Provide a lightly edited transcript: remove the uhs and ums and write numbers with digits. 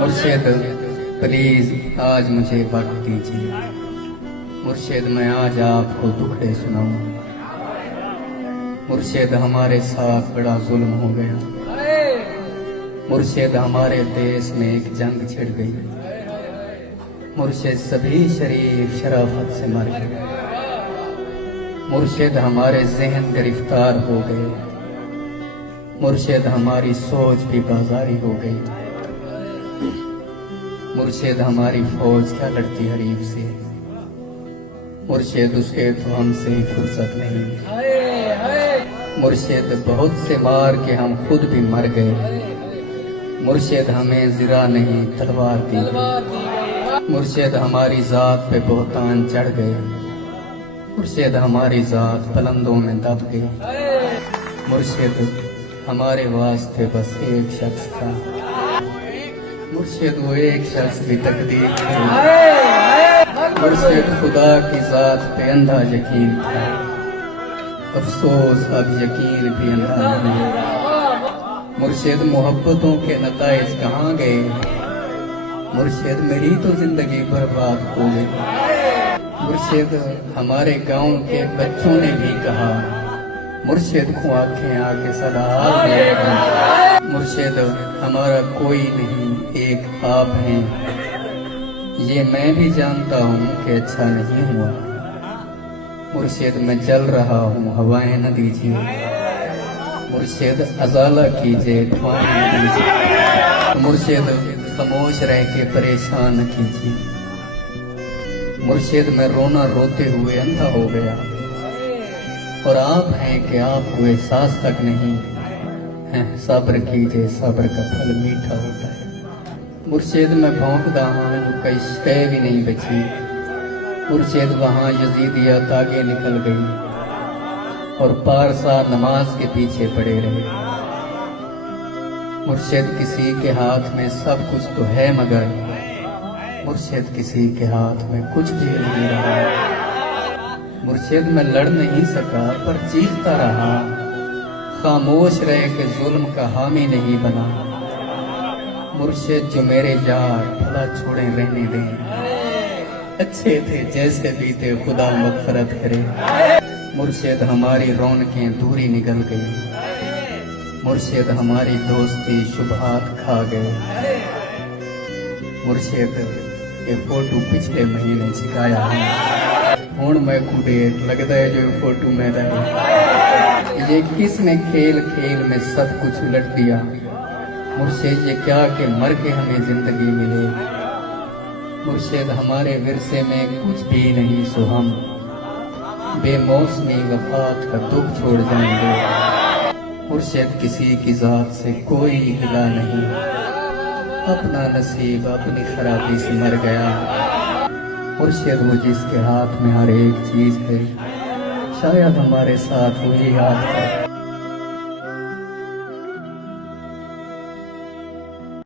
مرشد پلیز آج مجھے وقت دیجیے، مرشد میں آج آپ کو دکھڑے سناؤں۔ مرشد ہمارے ساتھ بڑا ظلم ہو گیا، مرشد ہمارے دیس میں ایک جنگ چھڑ گئی، مرشد سبھی شریف شرافت سے مر گئے، مرشد ہمارے ذہن گرفتار ہو گئے، مرشد ہماری سوچ بھی بازاری ہو گئی، مرشد ہماری فوج کیا لڑتی حریف سے، مرشد اس کے تو ہم سے ہی فرصت نہیں، مرشد بہت سے مار کے ہم خود بھی مر گئے، مرشد ہمیں زرہ نہیں تلوار دی، مرشد ہماری ذات پہ بہتان چڑھ گئے، مرشد ہماری ذات پلندوں میں دب گئی، مرشد ہمارے واسطے بس ایک شخص تھا، مرشد وہ ایک شخص بھی تقدیر تھی، مرشد خدا کی ذات پہ اندھا یقین تھا، افسوس اب یقین بھی اندھا نہیں، مرشد محبتوں کے نتائج کہاں گئے، مرشد میری تو زندگی برباد ہو گئی، مرشد ہمارے گاؤں کے بچوں نے بھی کہا مرشد کو آنکھیں آگے صدا دے گا، مرشد ہمارا کوئی نہیں ایک آپ ہیں، یہ میں بھی جانتا ہوں کہ اچھا نہیں ہوا، مرشد میں جل رہا ہوں ہوائیں نہ دیجیے، مرشد ازالہ کیجئے دعائیں نہ دیجیے، مرشد خاموش رہ کے پریشان نہ کیجیے، مرشد میں رونا روتے ہوئے اندھا ہو گیا، اور آپ ہیں کہ آپ کو احساس تک نہیں، صبر کیجئے صبر کا پھل میٹھا ہوتا ہے، مرشد میں بھونکتا ہوں جو کئی شے بھی نہیں بچی، مرشد وہاں یزیدیت آگے نکل گئی اور پارسا نماز کے پیچھے پڑے رہے، مرشد کسی کے ہاتھ میں سب کچھ تو ہے مگر مرشد کسی کے ہاتھ میں کچھ بھی نہیں رہا، مرشد میں لڑ نہیں سکا پر چیختا رہا، خاموش رہ کے ظلم کا حامی نہیں بنا، مرشد جو میرے یار بھلا چھوڑیں رہنے دیں، اچھے تھے جیسے بھی تھے خدا مغفرت کرے، مرشد ہماری رونقیں دوری نکل گئی، مرشد ہماری دوستی شبہات کھا گئے، مرشد یہ فوٹو پچھلے مہینے چھکایا ہے، ہون میں کو ڈیٹ لگتا ہے جو فوٹو میں رہے، یہ کس نے کھیل کھیل میں سب کچھ الٹ دیا، مرشد یہ کیا کہ مر کے ہمیں زندگی ملے، مرشد ہمارے ورثے میں کچھ بھی نہیں سو ہم بے موسمی وفات کا دکھ چھوڑ جائیں گے، مرشد کسی کی ذات سے کوئی گلہ نہیں، اپنا نصیب اپنی خرابی سے مر گیا، مرشد وہ جس کے ہاتھ میں ہر ایک چیز ہے، شاید ہمارے ساتھ وہی ہاتھ ہے۔